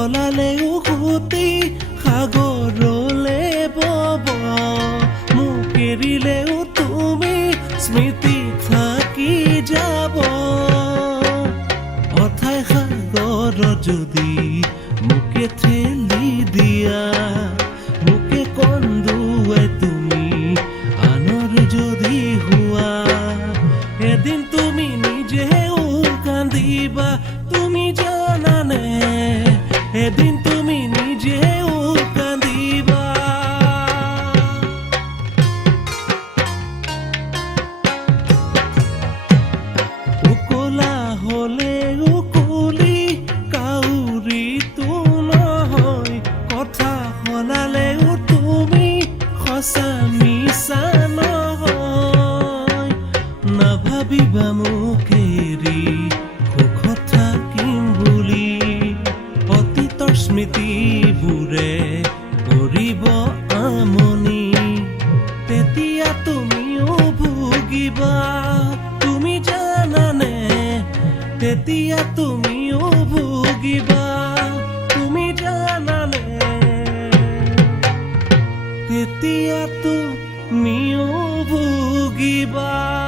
ঢলালে উহুতি সাগৰলে Bob মোক এৰিলেও তুমি স্মৃতি থাকি যাব। অথাই সাগৰ যদি মোকে ঠেলি দিয়া মোকে কন্দুৱাই তুমি আনৰ যদি হোৱা এদিন তুমি নিজেও কান্দিবা, তুমি জানানে এদিন তুমি নিজেও কান্দিবা উকলা হলে উকুলি কাউৰীটো নহয় কথা সলালেও তুমি সঁচা স্মৃতিবোৰে করিব আমনি। তেতিয়া তুমিও ভুগিবা, তুমি জানানে। তেতিয়া তুমিও ভুগিবা, তুমি জানানে। তেতিয়া তুমিও ভুগিবা।